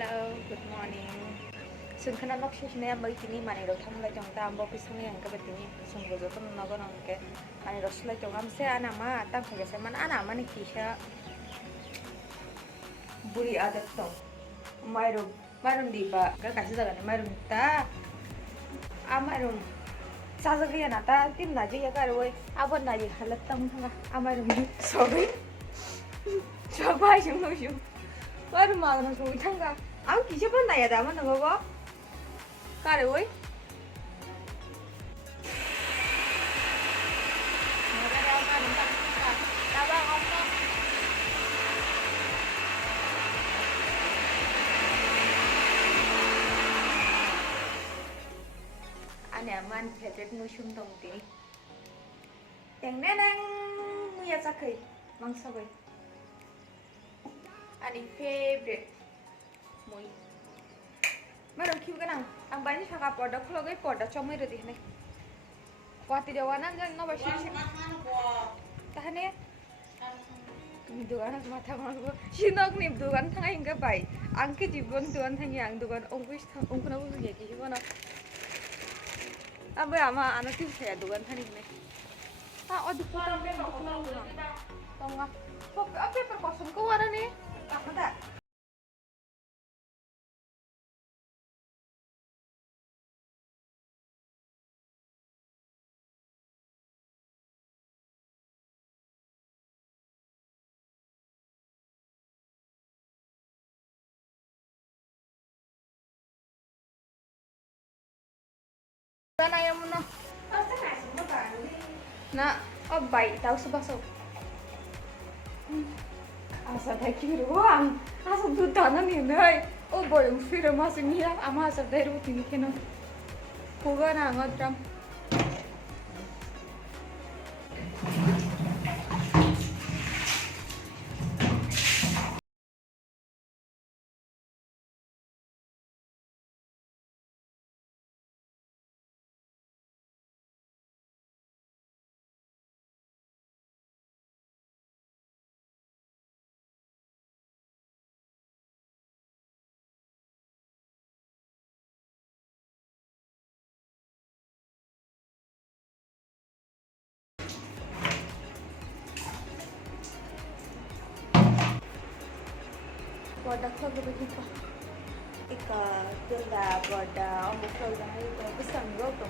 Hello, good morning. Sun kana nok shi ne mai tini mani ro tham lai jong ta ambo pisung yang ka betini sung go joton no go nong ke mani ro slai jong am se ana ma ta khage se man ana ma ni kisha buri adat to mairum di ba ga ka jaga ne mairum ta amairum sa jaga ya na ta tin na je ya ka roi abon na ye halat tam thanga amairum ni sorry chaba jung no jung baru makan nasi tangga. Aku kisah pun tak ada mana bawa. Kare woi. Ane aman favorite mushroom tong tini. Yang neneng muya sakai mangsa boy. Ani favorite moi maro kiu ganang ang bani saka poda khlogai poda chomai re dihne kwati jawanan jang no bashir tahane তুমি দোকান মাথা মারব সিনক নি দোকান থাঙ্গাই Inca by আংকে জীবন দোকান থাঙ্গি আং দোকান অঙ্কুশ অঙ্কুনা বুঝু কি জীবন আবে আমা আনা টিউ ছায়া দোকান থানি নে আ অদু পটা মে বকলা না তঙ্গা পক আপে পর কসম কো আরা নে apa Sana yang mana? Nah, oh baik tahu sebasuh. Asa tak kira orang, asa tu tanah ni nih. Oh boleh ufir masuk ni lah, ama asa dah rutin ni kena. Kuga na angat ram. Produk tu begitu. Ika tenda produk, ambil produk itu besar juga tu.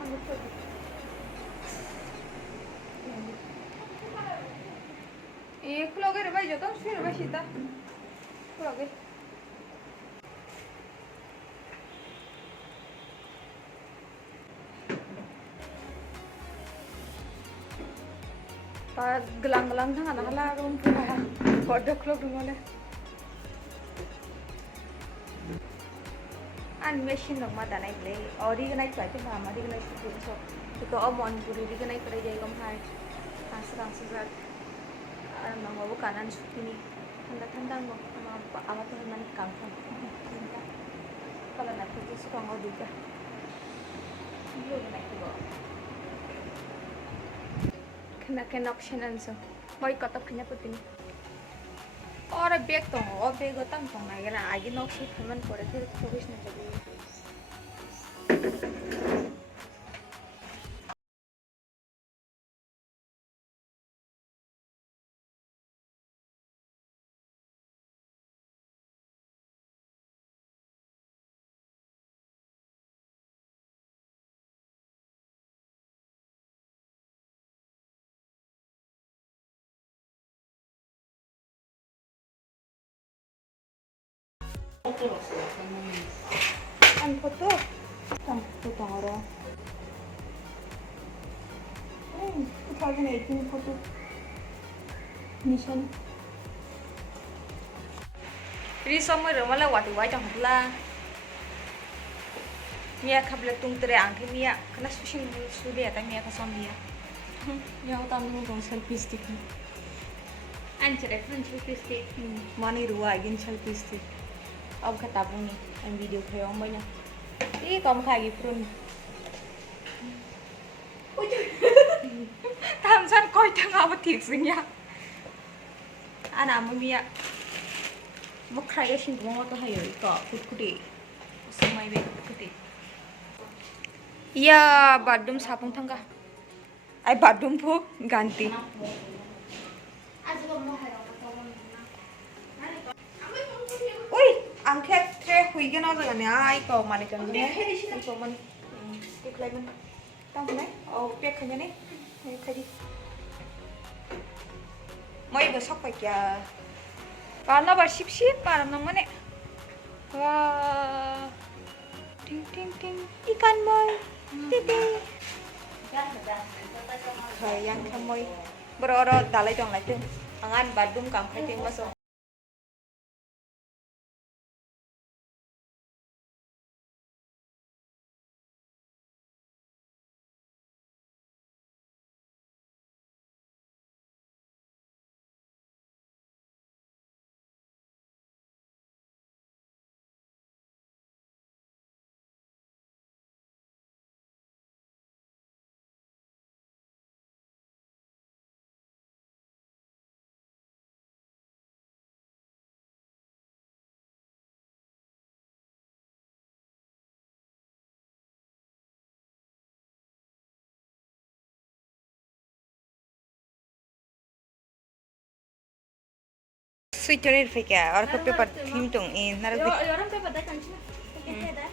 Ambil produk. Vlogger भाई जो तो फिर भाई Sita vlogger pa gelang-gelang thang ana hala rum pura produk vlog dumole animation dong ma danai play organize kai ta ma organize tu so to amon puri organize kare jai kam hai asrang sejat nama bu kanan ini tanda mo ama to man kampung kalau nak pergi suka mau juga belum naik tu kena option answer mau ikut apa kena putin orang beg tu orang beg tu tam tong naik na agi nok sih teman kore tu fokus na jadi An foto, foto orang. 2018 foto. Mission. Ri somai rumah lewat tu wajah lah. Mia kabel tung tere angke mia, kena sudah ada mia kasam mia. Mia utam tu mungkin selfie stick. Anjir, selfie stick. Mana ruah ingin selfie stick. Ông khát tập luôn nè, anh video theo ông bây nha. Ý còn khai gì phun. Ôi trời. Tham gia coi thằng nào mà thiệt gì nha. Anh nào mới mía. Bukraya singkong mo to hayo iko kutkuti. Sumay be kutkuti. Ya bathroom sapung thangga. Ai bathroom pho ganti. Oi, angkat tre hui gana jaga ne ai ko mane kan ne. Ko man tiklai man. Tang ne? Oh, pek khanya ne. Khadi. Moi bo sok pai kya. Karena bersip-sip parah namanya. Wah, ting ting ting ikan boy, titik. Yang kamoy beroro dalai dong lagi. Angan badum kang fighting masuk. Sweetener fikir, orang paper thim tung in, naras di. Orang paper dah kan sih, pakai dah.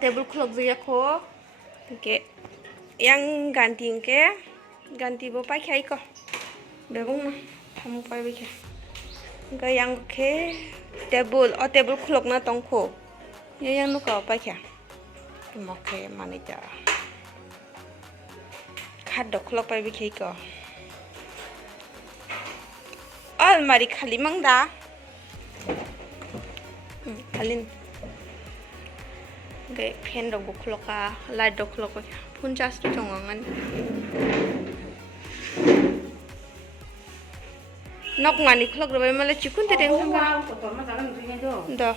Table clock juga ko, oke. Yang ganti ke, ganti bo pakai ko. Bebung mah, kamu pakai bikin. Enggak yang ke table clock na tongko. Ya yang nuka pakai. Mau ke mana ja? Kado clock pakai bikin ko. Almari khali mangda. Khalin. Oke, pen dong bukulaka, light dong kulaka, pun jas tuh jongangan. Nok ngani kulak rabai malah cikun teh deng tangga. Dah.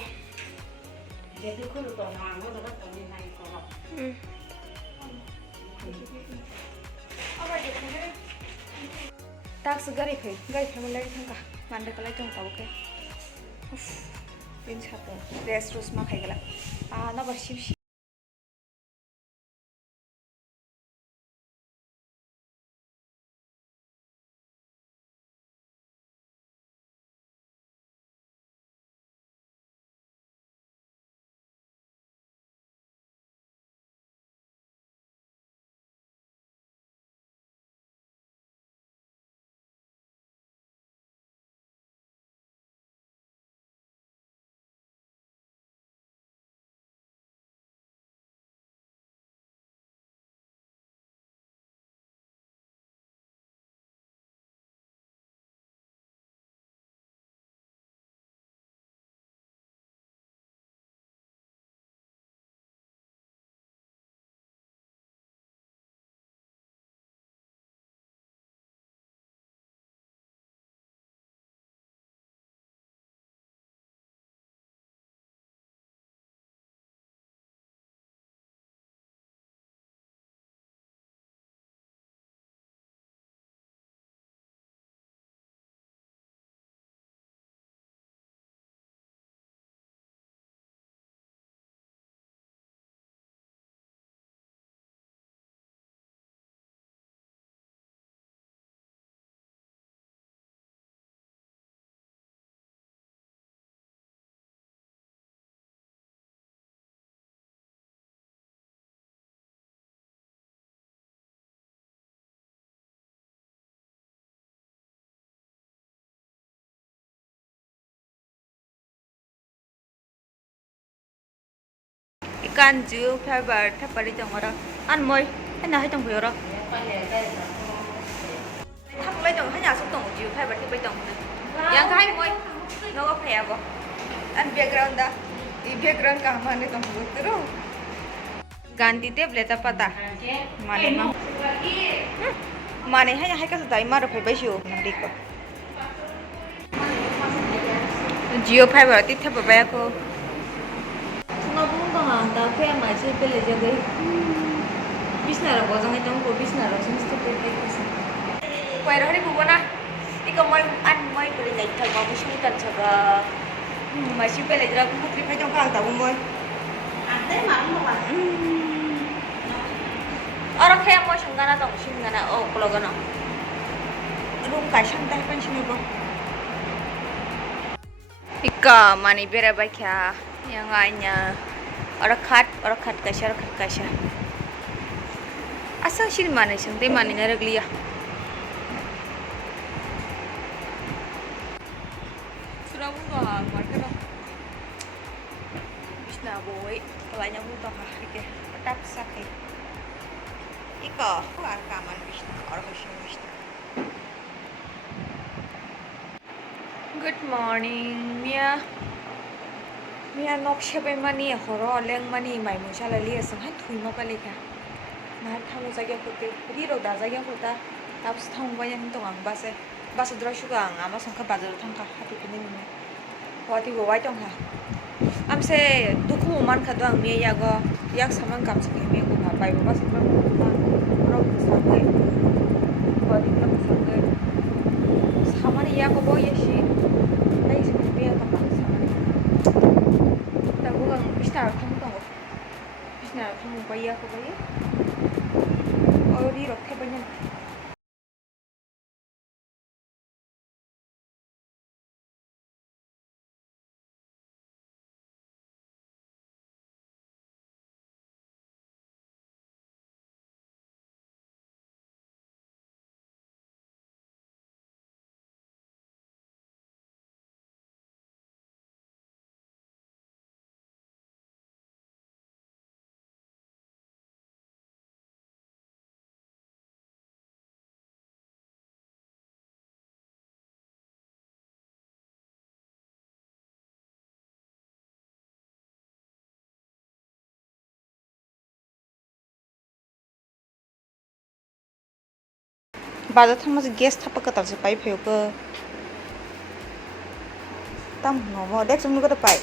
Tak segari kai, gari kai mulai tangga. Mande kalai jong tahu kai. Pin satu, dress terus makai gala. Nak bersih. Ikan ju fiber thapari jong ora an moi hanya hai jong buyora thap lai jong hanya sok tong ju fiber thi bai jong yang kai moi no go phe bo an background da I background ka mane tong butro ganti tablet pata mane ma mane hanya hai ka sa dai mar phe bai shu nang dik ko Jio fiber ti thap ba ko 나 그냥 맛이 별로 저기 비스나라 고정했던 거 비스나라 semester 때때였어. quay đó đi bố na đi cầm môi ăn môi cái này thật mà cũng không cần sợ mà siêu cái này là cũng không phải trong cái hàng tàu môi 안 돼, 많은 거 같아. 어떻게 한번 중간에 더 중간에 그러거나 룸 가신다 해본 심이고 이까 많이 베라바캬 양아냐 어라캇 가샤 asal sih mana sih nanti mana nyari glia sudah buka market bisna boy kalanya buka hari petap sakit iko kaman bisna orang bisna good morning Mia nok shepe mani horo leng mani mai mushala liya sang han thui ma pale ka na thamu jagya kote ri ro da jagya kota taps thang ba yan tong ang base dra shuga ang ama sang ka bazar thang ka hatu kini ni wati go wai tong ha am se dukhu man kha dang mi ya go yak saman kam se mi go ma pai ba sa ma ro sa ke wati ka sa ke samani ya go bo yeshi ai se mi ya ka bisna kamu bayar aku bayar oh di roknya banyak बाजार थांबासो guess Thapa कतालसो पाइ फेवको तम नमो देख सुमनु को तो पाइ